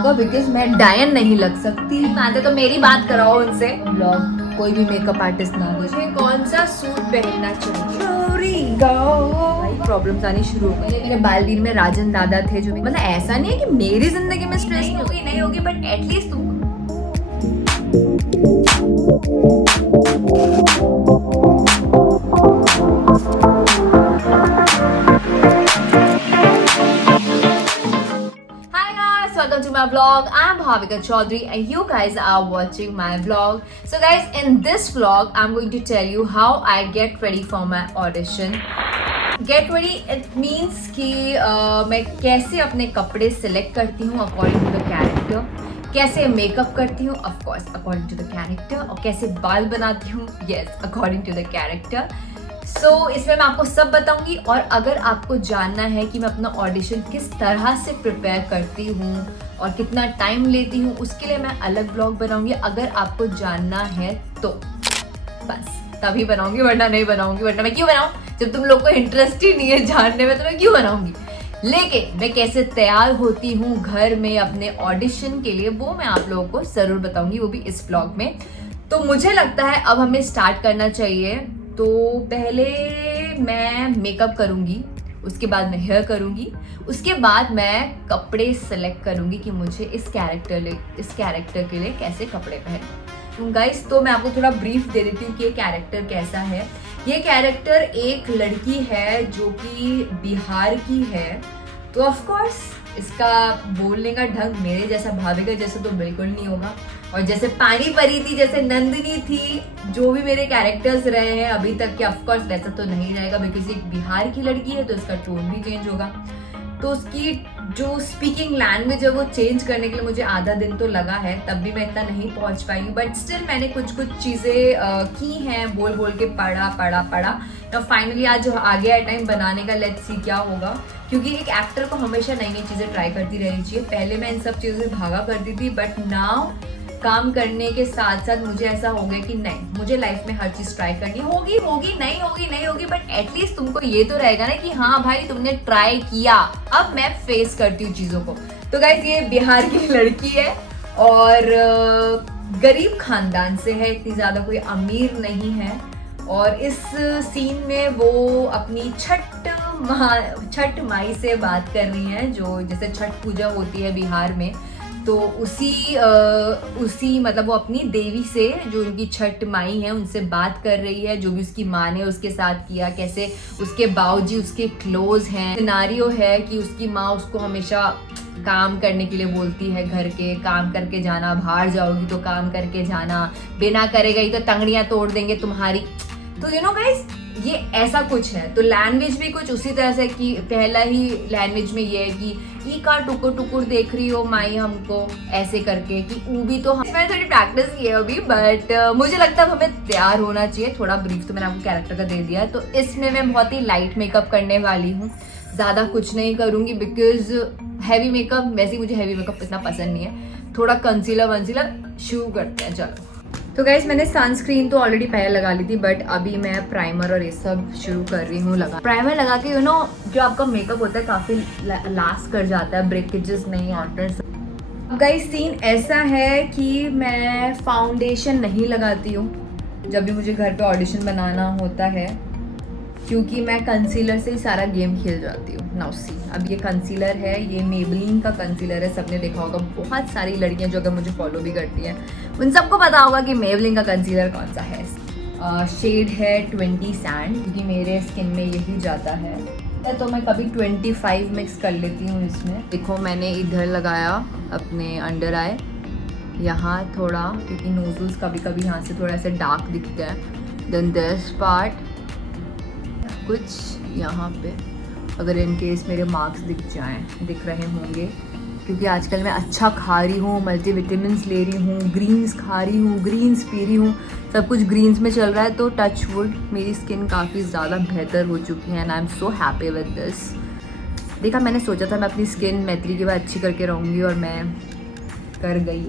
Because मैं डायन नहीं लग सकती। आते तो मेरी बात कराओ उनसे। ब्लॉग कोई भी मेकअप आर्टिस्ट ना, मुझे कौन सा सूट पहनना चाहिए, भाई प्रॉब्लम्स आनी शुरू हो गई। मेरे बालदीन में राजन दादा थे जो, मतलब ऐसा नहीं है कि मेरी जिंदगी में स्ट्रेस नहीं होगी बट एटलीस्ट तुम। Welcome to my vlog. I'm Bhavika Chaudhary and you guys are watching my vlog. So guys, in this vlog I'm going to tell you how I get ready for my audition. Get ready it means कि मैं कैसे अपने कपड़े select करती हूँ according to the character, कैसे makeup करती हूँ of course according to the character, और कैसे बाल बनाती हूँ yes according to the character. इसमें मैं आपको सब बताऊंगी। और अगर आपको जानना है कि मैं अपना ऑडिशन किस तरह से प्रिपेयर करती हूँ और कितना टाइम लेती हूँ, उसके लिए मैं अलग ब्लॉग बनाऊंगी। अगर आपको जानना है तो बस तभी बनाऊंगी, वरना नहीं बनाऊंगी। वरना मैं क्यों बनाऊं जब तुम लोग को इंटरेस्ट ही नहीं है जानने में, तो मैं क्यों बनाऊंगी। लेकिन मैं कैसे तैयार होती हूँ घर में अपने ऑडिशन के लिए, वो मैं आप लोगों को जरूर बताऊंगी, वो भी इस ब्लॉग में। तो मुझे लगता है अब हमें स्टार्ट करना चाहिए। तो पहले मैं मेकअप करूंगी, उसके बाद मैं हेयर करूंगी, उसके बाद मैं कपड़े सेलेक्ट करूंगी कि मुझे इस कैरेक्टर के लिए कैसे कपड़े पहनने। गाइस तो मैं आपको थोड़ा ब्रीफ दे देती हूँ कि ये कैरेक्टर कैसा है। ये कैरेक्टर एक लड़की है जो कि बिहार की है। तो ऑफ कोर्स इसका बोलने का ढंग मेरे जैसा, भाविका जैसा तो बिल्कुल नहीं होगा। और जैसे पानी परी थी, जैसे नंदिनी थी, जो भी मेरे कैरेक्टर्स रहे हैं अभी तक के, ऑफ कोर्स वैसा तो नहीं रहेगा बिकॉज एक बिहार की लड़की है तो इसका टोन भी चेंज होगा। तो उसकी जो स्पीकिंग लैंग्वेज है वो चेंज करने के लिए मुझे आधा दिन तो लगा है, तब भी मैं इतना नहीं पहुंच पाई हूँ। बट स्टिल मैंने कुछ चीज़ें की हैं, बोल के पढ़ा। तो फाइनली आज आ गया है टाइम बनाने का। लेट्स सी क्या होगा, क्योंकि एक एक्टर को हमेशा नई नई चीज़ें ट्राई करती रहनी चाहिए। पहले मैं इन सब चीज़ों से भागा करती थी बट नाउ काम करने के साथ साथ मुझे ऐसा हो गया कि नहीं, मुझे लाइफ में हर चीज़ ट्राई करनी होगी नहीं होगी बट एटलीस्ट तुमको ये तो रहेगा ना कि हाँ भाई तुमने ट्राई किया। अब मैं फेस करती हूँ चीज़ों को। तो गाइस ये बिहार की लड़की है और गरीब खानदान से है, इतनी ज़्यादा कोई अमीर नहीं है। और इस सीन में वो अपनी छठ माई से बात कर रही हैं, जो जैसे छठ पूजा होती है बिहार में, तो उसी मतलब वो अपनी देवी से, जो उनकी छठ माई है, उनसे बात कर रही है। जो भी उसकी माँ ने उसके साथ किया, कैसे उसके बाऊजी उसके क्लोज हैं। सिनारियो है कि उसकी माँ उसको हमेशा काम करने के लिए बोलती है, घर के काम करके जाना, बाहर जाओगी तो काम करके जाना, बिना करेगा ही तो टंगड़ियाँ तोड़ देंगे तुम्हारी। तो यू नो गाइस ये ऐसा कुछ है। तो लैंग्वेज भी कुछ उसी तरह से कि पहला ही लैंग्वेज में ये है कि ई का टुकुर देख रही हो माई हमको, ऐसे करके कि ऊ भी तो मैंने थोड़ी प्रैक्टिस की है अभी बट मुझे लगता है हमें तैयार होना चाहिए। थोड़ा ब्रीफ तो मैंने आपको कैरेक्टर का दे दिया है। तो इसमें मैं बहुत ही लाइट मेकअप करने वाली हूँ, ज़्यादा कुछ नहीं करूँगी बिकॉज हैवी मेकअप, वैसे ही मुझे हैवी मेकअप इतना पसंद नहीं है। थोड़ा कंसीलर शुरू करते हैं चलो। तो गाइस मैंने सनस्क्रीन तो ऑलरेडी पहले लगा ली थी बट अभी मैं प्राइमर और ये सब शुरू कर रही हूँ लगा। प्राइमर लगा के यू नो जो आपका मेकअप होता है काफ़ी लास्ट कर जाता है, ब्रेकेजेस नहीं आते। गाइस सीन ऐसा है कि मैं फाउंडेशन नहीं लगाती हूँ जब भी मुझे घर पे ऑडिशन बनाना होता है, क्योंकि मैं कंसीलर से ही सारा गेम खेल जाती हूँ। नाउ सी, अब ये कंसीलर है, ये मेबलिन का कंसीलर है, सबने देखा होगा। बहुत सारी लड़कियाँ जो अगर मुझे फॉलो भी करती हैं उन सबको पता होगा कि मेबलिन का कंसीलर कौन सा है। शेड है 20 सैंड, क्योंकि मेरे स्किन में यही जाता है। तो मैं कभी 25 मिक्स कर लेती हूँ इसमें। देखो मैंने इधर लगाया अपने अंडर आई, यहाँ थोड़ा, क्योंकि नोजल्स कभी कभी यहाँ से थोड़ा सा डार्क दिखते हैं। देन दिस पार्ट कुछ यहाँ पे, अगर इन केस मेरे मार्क्स दिख रहे होंगे, क्योंकि आजकल मैं अच्छा खा रही हूँ, मल्टीविटामिन्स ले रही हूँ, ग्रीन्स खा रही हूँ, ग्रीन्स पी रही हूँ, सब कुछ ग्रीन्स में चल रहा है। तो टच वुड मेरी स्किन काफ़ी ज़्यादा बेहतर हो चुकी है and I am so happy with this. देखा, मैंने सोचा था मैं अपनी स्किन मैत्री के बाद अच्छी करके रहूँगी और मैं कर गई।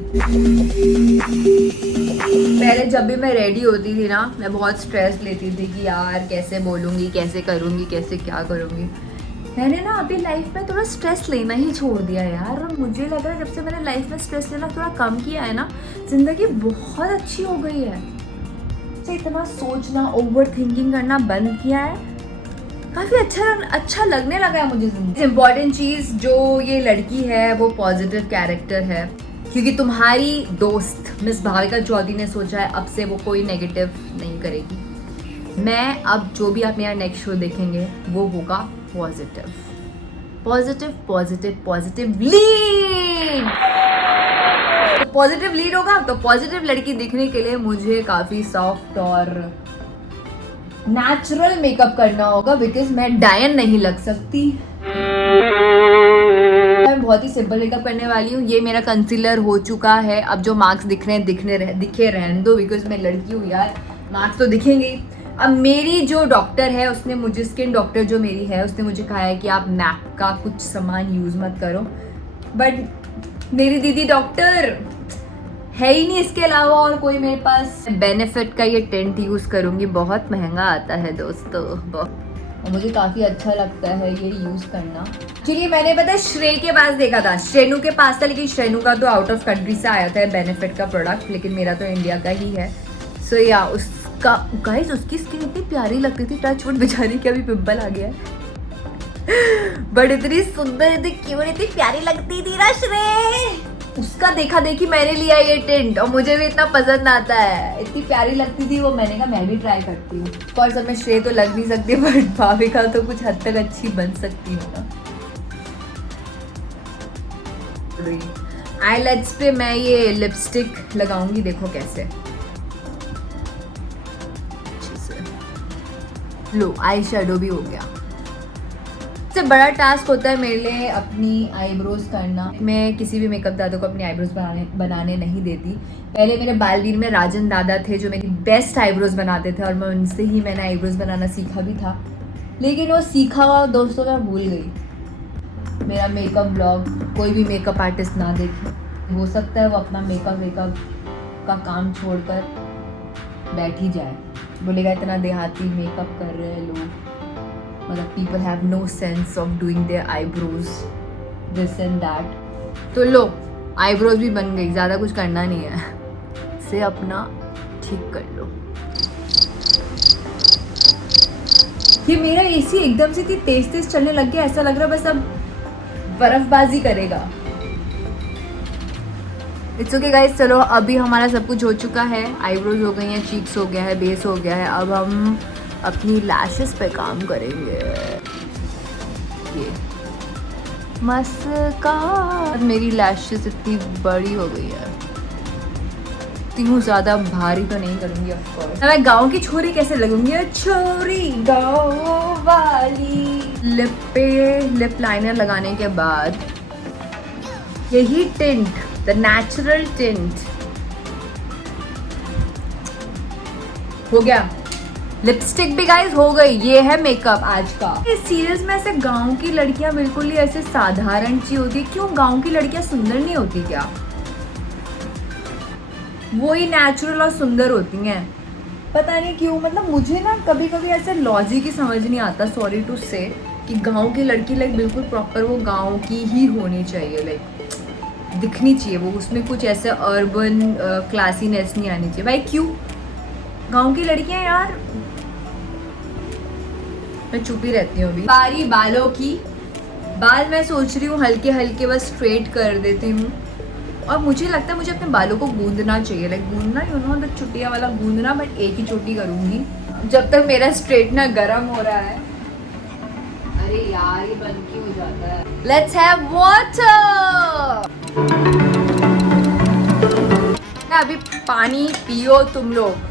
पहले जब भी मैं रेडी होती थी ना, मैं बहुत स्ट्रेस लेती थी कि यार कैसे बोलूँगी, कैसे करूँगी, कैसे क्या करूँगी। मैंने ना अभी लाइफ में थोड़ा स्ट्रेस लेना ही छोड़ दिया यार। मुझे लग रहा है जब से मैंने लाइफ में स्ट्रेस लेना थोड़ा कम किया है ना, जिंदगी बहुत अच्छी हो गई है। से इतना सोचना, ओवर थिंकिंग करना बंद किया है, काफ़ी अच्छा लगने लगा है मुझे जिंदगी। इम्पॉर्टेंट चीज़ जो ये लड़की है वो पॉजिटिव कैरेक्टर है, क्योंकि तुम्हारी दोस्त मिस भाविका चौधरी ने सोचा है अब से वो कोई नेगेटिव नहीं करेगी। मैं अब जो भी आप मेरा नेक्स्ट शो देखेंगे वो होगा positive positive positive positive lead. तो पॉजिटिव लीड होगा तो पॉजिटिव लड़की दिखने के लिए मुझे काफ़ी सॉफ्ट और नेचुरल मेकअप करना होगा, बिकॉज मैं डायन नहीं लग सकती। मैं बहुत ही सिंपल मेकअप करने वाली हूँ। ये मेरा कंसीलर हो चुका है। अब जो मार्क्स दिख रहे हैं दिखे रहने दो, बिकॉज मैं लड़की हूँ यार, मार्क्स तो दिखेंगे ही। अब मेरी जो डॉक्टर है उसने मुझे, स्किन डॉक्टर जो मेरी है, उसने मुझे कहा है कि आप मैक का कुछ सामान यूज़ मत करो, बट मेरी दीदी डॉक्टर है ही नहीं इसके अलावा और कोई मेरे पास। बेनिफिट का ये टेंट यूज़ करूँगी, बहुत महंगा आता है दोस्तों, और मुझे काफ़ी अच्छा लगता है ये यूज़ करना। चलिए, मैंने पता है श्रेय के पास देखा था, श्रेनु के पास था, लेकिन श्रेनु का तो आउट ऑफ कंट्री से आया था बेनिफिट का प्रोडक्ट, लेकिन मेरा तो इंडिया का ही है। सो या उसका गाइस, उसकी स्किन इतनी प्यारी लगती थी, टच वुड, बेचारी के अभी पिंपल आ गया है बट इतनी सुंदर, इतनी क्यूट, इतनी प्यारी लगती थी ना श्रेय। उसका देखा देखी मैंने लिया ये टेंट, और मुझे भी इतना पसंद आता है, इतनी प्यारी लगती थी वो, मैंने कहा मैं भी ट्राई करती हूँ। और सब में श्रेय तो लग नहीं सकती, बट भाविका तो कुछ हद तक अच्छी बन सकती हूँ ना। आईलेट्स पे मैं ये लिपस्टिक लगाऊंगी, देखो कैसे। अच्छे से लो, आई शेडो भी हो गया। सबसे बड़ा टास्क होता है मेरे लिए अपनी आईब्रोज करना। मैं किसी भी मेकअप दादा को अपनी आईब्रोज बनाने नहीं देती। पहले मेरे बालवीर में राजन दादा थे जो मेरी बेस्ट आईब्रोज बनाते थे, और मैं उनसे ही मैंने आईब्रोज बनाना सीखा भी था, लेकिन वो सीखा हुआ दोस्तों मैं भूल गई। मेरा मेकअप ब्लॉग कोई भी मेकअप आर्टिस्ट ना देखे, हो सकता है वो अपना मेकअप का काम छोड़कर बैठ ही जाए, बोलेगा इतना देहाती मेकअप कर रहे हैं लोग, मतलब people have no sense of doing their eyebrows, this and that. तो लो, आईब्रोज भी बन गई, ज़्यादा कुछ करना नहीं है, से अपना ठीक कर लो। ये मेरा एसी एकदम से इतनी तेज चलने लग गया, ऐसा लग रहा है बस अब बर्फबाजी करेगा। इट्स ओके गाइस, चलो अभी हमारा सब कुछ हो चुका है, आईब्रोज हो गई हैं, चीक्स हो गया है, बेस हो गया है। अब हम अपनी लैशेस पे काम करेंगे। ये मस्का, मेरी लैशेस इतनी बड़ी हो गई है, इतनी ज़्यादा भारी तो नहीं करूँगी ऑफ कोर्स। मैं गांव की छोरी कैसे लगूंगी, छोरी गांव वाली। लिप पे लिप लाइनर लगाने के बाद यही टिंट, द नेचुरल टिंट हो गया। लिपस्टिक भी गाइस हो गई। ये है मेकअप आज का। इस सीरियस में ऐसे गांव की लड़कियां बिल्कुल ही ऐसे साधारण सी होती है। क्यों गांव की लड़कियां सुंदर नहीं होती क्या? वो ही नेचुरल और सुंदर होती हैं, पता नहीं क्यों। मतलब मुझे ना कभी कभी ऐसे लॉजिक ही समझ नहीं आता, सॉरी टू से, कि गांव की लड़की लाइक बिल्कुल प्रॉपर वो गांव की ही होनी चाहिए, लाइक दिखनी चाहिए वो, उसमें कुछ ऐसे अर्बन क्लासीनेस नहीं आनी चाहिए। भाई क्यों? गांव की लड़कियां यार, मैं चुप ही रहती हूँ अभी। बारी बालों की, बाल मैं सोच रही हूँ हल्के हल्के बस स्ट्रेट कर देती हूँ, और मुझे लगता है मुझे अपने बालों को गूंदना चाहिए, लाइक गूंदना, यू नो, द चुटिया वाला गूंदना, बट एक ही चोटी करूँगी जब तक मेरा स्ट्रेटनर गर्म हो रहा है। अरे यार ये बंद क्यों हो जाता है? Let's have water. अभी पानी पियो तुम लोग,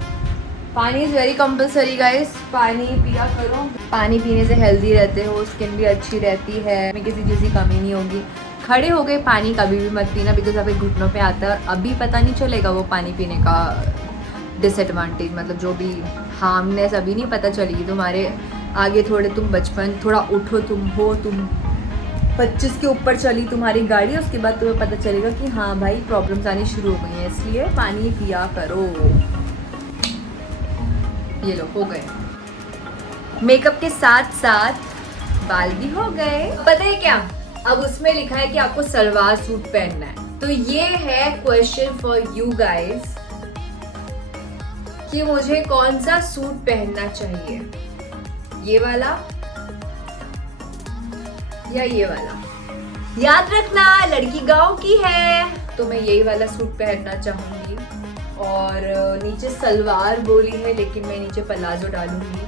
पानी इज़ वेरी कंपल्सरी गाइस, पानी पिया करो। पानी पीने से हेल्दी रहते हो, स्किन भी अच्छी रहती है, में किसी चीज़ की कमी नहीं होगी। खड़े हो गए पानी कभी भी मत पीना, बिकॉज अभी घुटनों पे आता है, और अभी पता नहीं चलेगा वो पानी पीने का डिसएडवांटेज, मतलब जो भी हार्मनेस अभी नहीं पता चलेगी तुम्हारे आगे। थोड़े तुम बचपन, थोड़ा उठो, तुम 25 के ऊपर चली तुम्हारी गाड़ी, उसके बाद तुम्हें पता चलेगा कि हाँ भाई प्रॉब्लम्स आनी शुरू हो गई हैं, इसलिए पानी पिया करो। ये लो, हो गए। मेकअप के साथ साथ बाल भी हो गए। पता है क्या, अब उसमें लिखा है कि आपको सलवार सूट पहनना है। तो ये है क्वेश्चन फॉर यू गाइस कि मुझे कौन सा सूट पहनना चाहिए, ये वाला या ये वाला। याद रखना लड़की गांव की है तो मैं यही वाला सूट पहनना चाहूंगी। और नीचे सलवार बोली है लेकिन मैं नीचे पलाजो डालूंगी।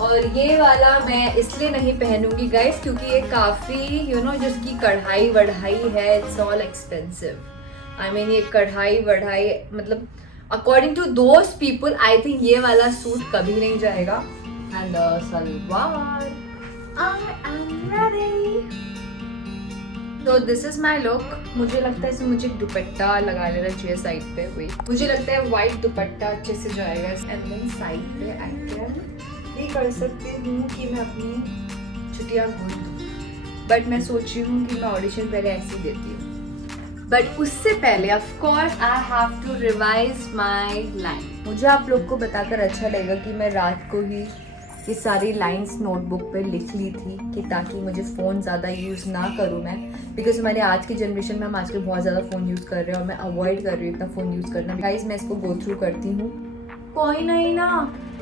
और ये वाला मैं इसलिए नहीं पहनूंगी गाइस क्योंकि ये काफ़ी जिसकी कढ़ाई वढ़ाई है, it's all expensive. I mean ये कढ़ाई वढ़ाई मतलब according to those people I think ये वाला सूट कभी नहीं जाएगा। And salwar, I am ready. तो दिस इज माई लुक। मुझे लगता है इसमें मुझे एक दुपट्टा लगा लेना चाहिए साइड पे। वही मुझे लगता है वाइट दुपट्टा अच्छे से जाएगा। एंड देन साइड पे आई कैन ये कर सकती हूँ कि मैं अपनी छुट्टियाँ भूल दूँ, बट मैं सोच रही हूँ कि मैं ऑडिशन पहले ऐसे ही देती हूँ। बट उससे पहले of course I have to revise my line. मुझे आप लोग को बताकर अच्छा लगेगा कि मैं रात को ही ये सारी लाइंस नोटबुक पे लिख ली थी कि ताकि मुझे फ़ोन ज़्यादा यूज़ ना करूँ मैं, बिकॉज हमारे आज की जनरेशन में हम आजकल बहुत ज़्यादा फ़ोन यूज़ कर रहे हैं और मैं अवॉइड कर रही हूँ इतना फ़ोन यूज़ करना। गाइस मैं इसको गो थ्रू करती हूँ। कोई नहीं ना,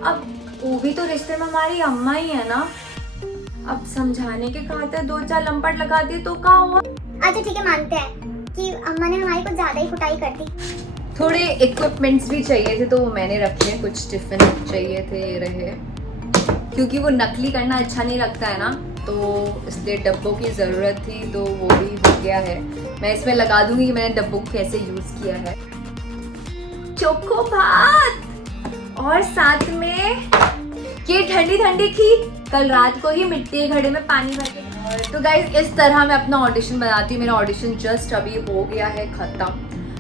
अब वो भी तो रिश्ते में हमारी अम्मा ही है ना, अब समझाने के खातिर 2-4 लंपट लगा दिए तो क्या हुआ। अच्छा ठीक है, मानते हैं कि अम्मा ने हमारी कुछ ज़्यादा ही कुटाई कर दी। थोड़े इक्विपमेंट्स भी चाहिए थे तो वो मैंने रखे, कुछ टिफिन चाहिए थे, ये रहे, क्योंकि वो नकली करना अच्छा नहीं लगता है ना, तो इसलिए डब्बों की ज़रूरत थी तो वो भी हो गया है। मैं इसमें लगा दूंगी कि मैंने डब्बों को कैसे यूज़ किया है। चोको भात और साथ में ये ठंडी ठंडी खीर, कल रात को ही मिट्टी के घड़े में पानी भर के। तो गाइज इस तरह मैं अपना ऑडिशन बनाती हूँ। मेरा ऑडिशन जस्ट अभी हो गया है ख़त्म।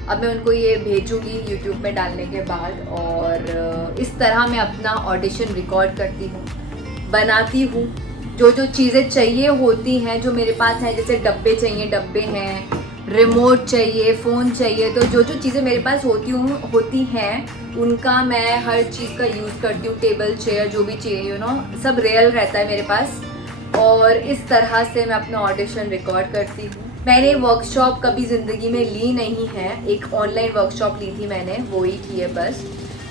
अब मैं उनको ये भेजूंगी यूट्यूब में डालने के बाद, और इस तरह मैं अपना ऑडिशन रिकॉर्ड करती हूँ, बनाती हूँ। जो जो चीज़ें चाहिए होती हैं जो मेरे पास हैं, जैसे डब्बे चाहिए, डब्बे हैं, रिमोट चाहिए, फ़ोन चाहिए, तो जो जो चीज़ें मेरे पास होती हैं उनका मैं हर चीज़ का यूज़ करती हूँ। टेबल चेयर जो भी चाहिए सब रियल रहता है मेरे पास, और इस तरह से मैं अपना ऑडिशन रिकॉर्ड करती हूँ। मैंने वर्कशॉप कभी ज़िंदगी में ली नहीं है, एक ऑनलाइन वर्कशॉप ली थी मैंने, वो ही की है बस।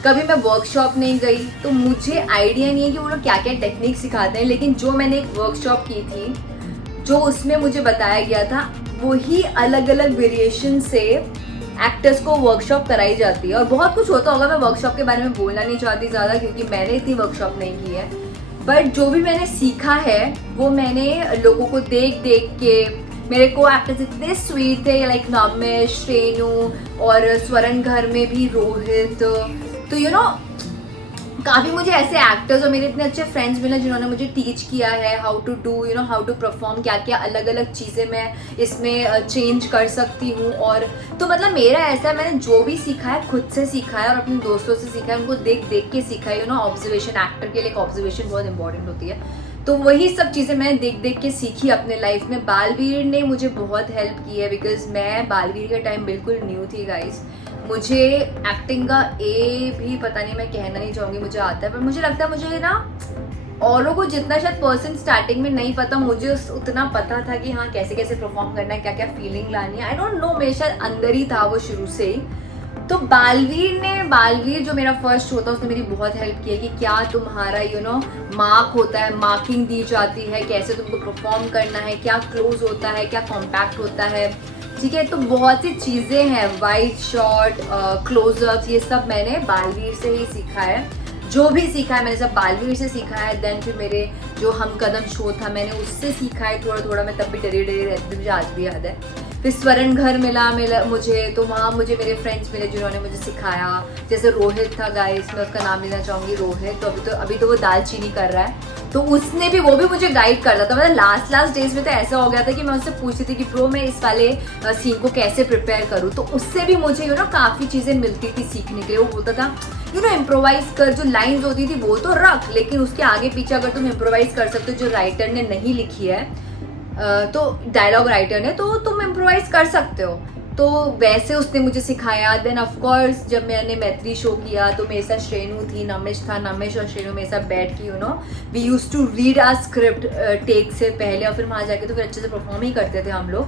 कभी मैं वर्कशॉप नहीं गई तो मुझे आइडिया नहीं है कि वो लोग क्या क्या टेक्निक सिखाते हैं, लेकिन जो मैंने एक वर्कशॉप की थी, जो उसमें मुझे बताया गया था, वही अलग अलग वेरिएशन से एक्टर्स को वर्कशॉप कराई जाती है। और बहुत कुछ होता होगा, मैं वर्कशॉप के बारे में बोलना नहीं चाहती ज़्यादा क्योंकि मैंने इतनी वर्कशॉप नहीं की है, बट जो भी मैंने सीखा है वो मैंने लोगों को देख देख के, मेरे को एक्टर्स इतने स्वीट थे लाइक नमेश, रेनू और स्वरण घर में भी रोहित, तो काफ़ी मुझे ऐसे एक्टर्स और मेरे इतने अच्छे फ्रेंड्स मिले जिन्होंने मुझे टीच किया है how to do how to perform, क्या क्या अलग अलग चीज़ें मैं इसमें चेंज कर सकती हूँ। और तो मतलब मेरा ऐसा है, मैंने जो भी सीखा है खुद से सीखा है और अपने दोस्तों से सीखा है, उनको देख देख के सीखा है। ऑब्जर्वेशन, एक्टर के लिए ऑब्जर्वेशन बहुत इंपॉर्टेंट होती है, तो वही सब चीज़ें मैंने देख देख के सीखी अपने लाइफ में। बालवीर ने मुझे बहुत हेल्प की है बिकॉज मैं बालवीर के टाइम बिल्कुल न्यू थी गाइस। मुझे एक्टिंग का भी पता नहीं, मैं कहना नहीं चाहूँगी मुझे आता है, पर मुझे लगता है मुझे ना औरों को जितना शायद पर्सन स्टार्टिंग में नहीं पता, मुझे उतना पता था कि हाँ कैसे कैसे परफॉर्म करना है, क्या क्या फीलिंग लानी है। आई डोंट नो, मेरे शायद अंदर ही था वो शुरू से ही। तो बालवीर जो मेरा फर्स्ट शो था उसने मेरी बहुत हेल्प की है कि क्या तुम्हारा मार्क होता है, मार्किंग दी जाती है, कैसे तुमको परफॉर्म करना है, क्या क्लोज होता है, क्या कॉम्पैक्ट होता है, ठीक है। तो बहुत सी चीज़ें हैं, वाइड शॉट, क्लोजअप्स, ये सब मैंने बालवीर से ही सीखा है। जो भी सीखा है मैंने सब बालवीर से सीखा है। देन फिर मेरे जो हम कदम शो था मैंने उससे सीखा है थोड़ा थोड़ा, मैं तब भी डरी रहती थी, मुझे आज भी याद है। फिर स्वरण घर मिला मुझे, तो वहाँ मुझे मेरे फ्रेंड्स मिले जिन्होंने मुझे सिखाया, जैसे रोहित था गाइस, मैं उसका नाम लेना चाहूँगी, रोहित। तो अभी तो वो दालचीनी कर रहा है, तो उसने भी वो भी मुझे गाइड करता था। मतलब लास्ट डेज में तो ऐसा हो गया था कि मैं उससे पूछती थी कि प्रो मैं इस वाले सीन को कैसे प्रिपेयर करूँ, तो उससे भी मुझे काफ़ी चीज़ें मिलती थी सीखने के लिए। वो बोलता था इम्प्रोवाइज कर, जो लाइन्स होती थी वो तो रख, लेकिन उसके आगे पीछे अगर तुम इम्प्रोवाइज कर सकते हो, जो राइटर ने नहीं लिखी है तो डायलॉग राइटर ने, तो तुम इम्प्रोवाइज कर सकते हो। तो वैसे उसने मुझे सिखाया। देन ऑफ कोर्स जब मैंने मैत्री शो किया तो मेरे साथ श्रेणु थी, नमिश था, नमिश और श्रेणु मेरे साथ बैठ के we use to read our script take से पहले, और फिर वहाँ जाके तो फिर अच्छे से परफॉर्म ही करते थे हम लोग।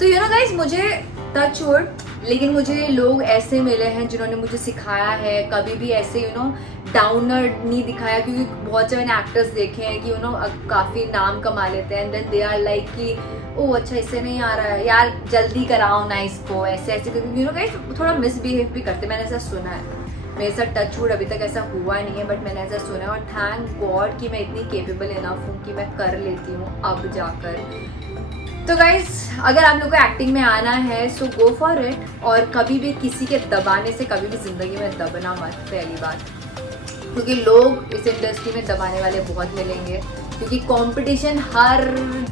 तो गाइज मुझे टच वुड, लेकिन मुझे लोग ऐसे मिले हैं जिन्होंने मुझे सिखाया है, कभी भी ऐसे डाउनर नहीं दिखाया, क्योंकि बहुत से मैंने एक्टर्स देखे हैं कि काफ़ी नाम कमा लेते हैं, देन दे आर लाइक कि ओह अच्छा इससे नहीं आ रहा है यार, जल्दी कराओ ना इसको, ऐसे ऐसे गाइज थोड़ा मिसबिहेव भी करते, मैंने ऐसा सुना है। मेरे साथ टच वुड अभी तक ऐसा हुआ नहीं है, बट मैंने ऐसा सुना है, और थैंक गॉड कि मैं इतनी केपेबल इनफ हूँ कि मैं कर लेती हूँ अब जाकर। तो गाइज अगर आप लोग को एक्टिंग में आना है सो गो फॉर इट, और कभी भी किसी के दबाने से कभी भी ज़िंदगी में दबना मत, पहली बात, क्योंकि लोग इस इंडस्ट्री में दबाने वाले बहुत मिलेंगे, क्योंकि कंपटीशन हर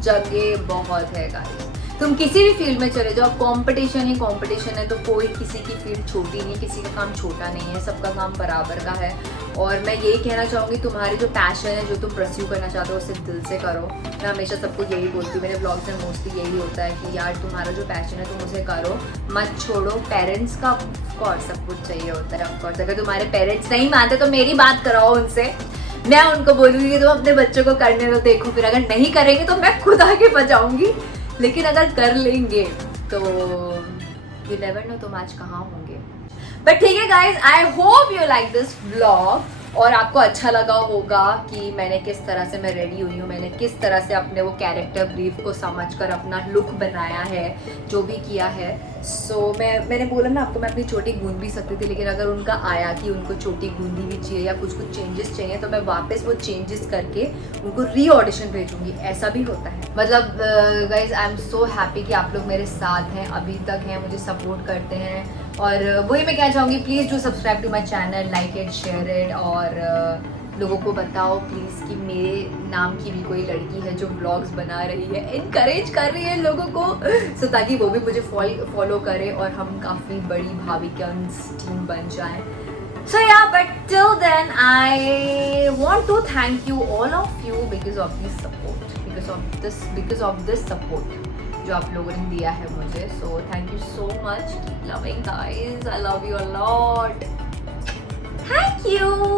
जगह बहुत है गाइस। तुम किसी भी फील्ड में चले जाओ, कंपटीशन ही कंपटीशन है, तो कोई किसी की फील्ड छोटी नहीं, किसी का काम छोटा नहीं है, सबका काम बराबर का है। और मैं यही कहना चाहूँगी, तुम्हारी जो पैशन है, जो तुम परस्यू करना चाहते हो, उसे दिल से करो। मैं हमेशा सबको यही बोलती हूँ, मेरे ब्लॉग्स में मोस्टली यही होता है कि यार तुम्हारा जो पैशन है तुम उसे करो, मत छोड़ो। पेरेंट्स का ऑफकोर्स सब कुछ चाहिए होता है, ऑफकोर्स अगर तुम्हारे पेरेंट्स नहीं मानते तो मेरी बात कराओ उनसे, मैं उनको बोलूँगी कि तुम अपने बच्चों को करने दो, देखो फिर अगर नहीं करेंगे तो मैं खुद आके बचाऊँगी, लेकिन अगर कर लेंगे तो यू नेवर नो तुम आज कहाँ होंगे। बट ठीक है guys, I hope you like this vlog, और आपको अच्छा लगा होगा कि मैंने किस तरह से मैं रेडी हुई हूँ, मैंने किस तरह से अपने वो कैरेक्टर ब्रीफ को समझकर अपना लुक बनाया है, जो भी किया है। सो मैंने बोला ना आपको, मैं अपनी चोटी गूंद भी सकती थी, लेकिन अगर उनका आया कि उनको चोटी गूंदी भी चाहिए या कुछ चेंजेस चाहिए, तो मैं वापस वो चेंजेस करके उनको री ऑडिशन भेजूंगी, ऐसा भी होता है। मतलब guys I am so happy कि आप लोग मेरे साथ हैं, अभी तक हैं, मुझे सपोर्ट करते हैं, और वही मैं कहना चाहूँगी, please do subscribe to my channel, like it, share it, और लोगों को बताओ प्लीज़ कि मेरे नाम की भी कोई लड़की है जो व्लॉग्स बना रही है, इनकरेज कर रही है लोगों को, सो ताकि वो भी मुझे फॉलो करे और हम काफ़ी बड़ी भाविकांश टीम बन जाएं। So yeah, but till then I want to thank you all of you because of this support, because of this support जो आप लोगों ने दिया है मुझे। So thank you so much, keep loving guys, I love you a lot, thank you।